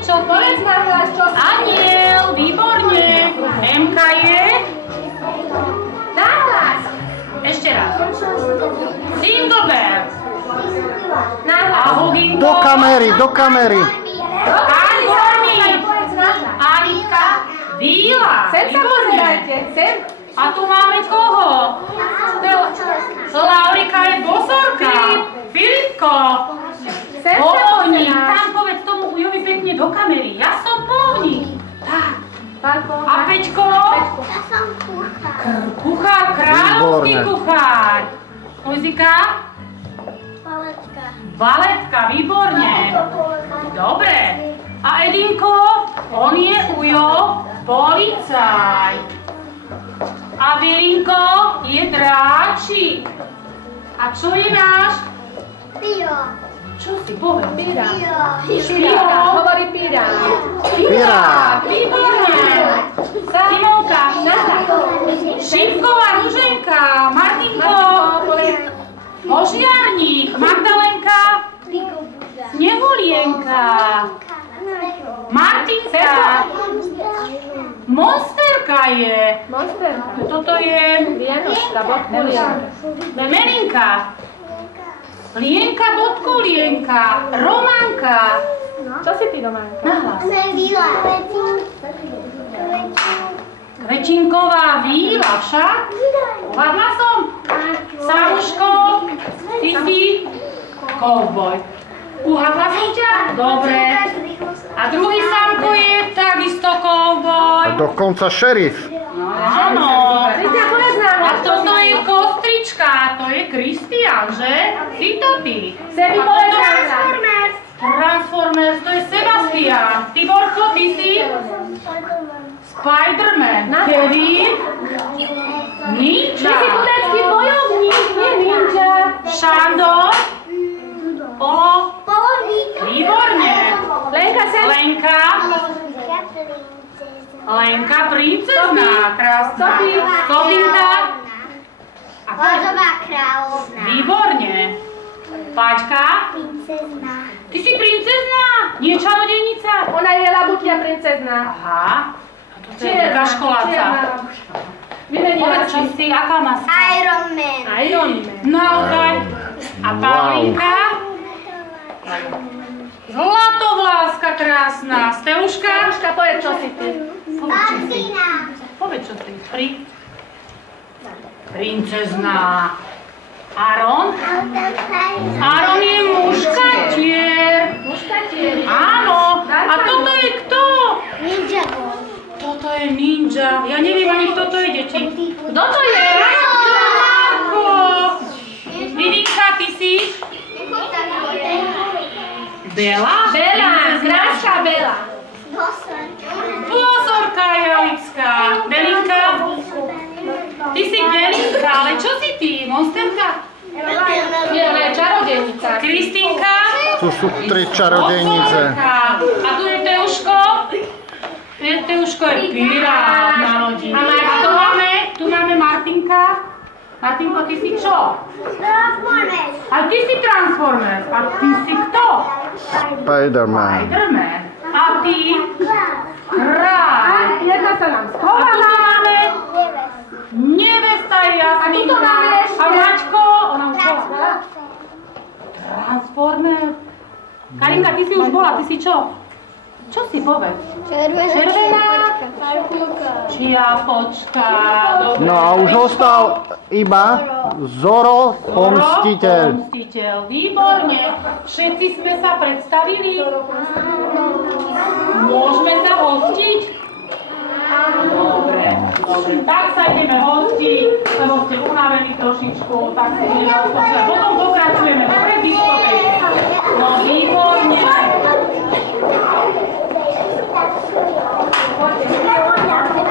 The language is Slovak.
čo ty? Povedz nám hlas, čo si. Aniel, výborne. Emka je? Nahlas. Ešte raz. Singober. A Huginko? Do kamery, do kamery. Ani Anitka? Víla. Sem sa pozerajte, sem. A tu máme koho? Laurika je bosorka. Filipko. Sem sa Polovník. pozeráš. Tam povedz tomu ujovi pekne do kamery. Ja som polovník. Tak. A Peťko? Ja som kuchár. Kuchár, kráľovský Výborné. kuchár. Muzika? Paletka. Baletka, výborne. Dobre. A Edinko? On je ujo, policaj. A Vilinko je dráčik. A čo je náš? Pio. Čo si povedal? Pirát. Pio. Pirát. Hovorí pirát. Pirát. Výborne. Simonka. Šipková, Ruženka, Martinko, Ožiarník, Magdalenka, Snehulienka, Martinka, Monsterka je. Monsterka. Toto je Vianoška, bodkulianka. Melinka, Lienka, Bodkulienka, Romanka. Čo si ty, Románka? Nahlas. Víla. Kvečinková víla však. Uhadla som. Sámuško, ty si kovboj. Uhadla som ťa? Dobre. A druhý Sámko je takisto kovboj. A dokonca šerif. Áno. Kristia, povedz nám A hlas, čo toto si. je Kostrička, to je Kristián, že? Si to ty. Sebi, A povedz toto- nám hlas. Transformers, to je Sebastián. Tiborko, ty si? Spider-Man. Kevin? Ninja. Ty si turecký bojovník, nie ninja. Šandor? Olo? Polovník. Výborne. Lenka, sem. Lenka? Lenka, princezná, krásna. Sofie. Sofinka? Vodová kráľovná. Výborne. Paťka? Princezná. Ty si princezná? Nie čarodejnica? Ona je labutia princezná. Aha. A toto je taká školáca. Vymenila Povedz, čo si. si, aká maska? Iron Man. Iron Man. Naozaj. A Paulinka? Zlatovláska krásna. Steluška? Karuška, povedz, čo si ty. Martina. Povedz, čo si. Princezná. Aron? Aron je muškatier. Muškatier. Áno. A toto je kto? Ninja Boy. Toto je ninja. Ja neviem ani kto to je, deti. Kto to je? Marko. Vivinka, ty si? Bela? Bela, Princezná. kráška Bela. Pozorka Jalická. Belinka? Ty si Belinka, ale čo si ty? Monsterka? Nie, ona je čarodejnica. Kristinka? Tu sú tri čarodejnice. A tu je Teuško? Teuško je pirát na lodi. A tu máme Martinka. Martinko, ty si čo? Transformers. A ty si Transformers. A ty si kto? Spider-Man. Spider-Man. A ty? Kráľ. Jedna sa nám A tu schovala. máme nevesta Jasminka. A tuto máme ešte- A Maťko? Ona už bola. Transformer. Karinka, ty si už bola, ty si čo? Čo si povedz? Červená? Čiapočka. Dobre. No a už ostal iba Zoro, pomstiteľ. Pomstiteľ. Výborne. Všetci sme sa predstavili? Môžeme sa hostiť? Dobre, dobre. Tak sa ideme hostiť, lebo ste unavení trošičku, tak si ideme odpočívať. Potom pokračujeme. Dobre, diskoteke. No, výborne. Poďte.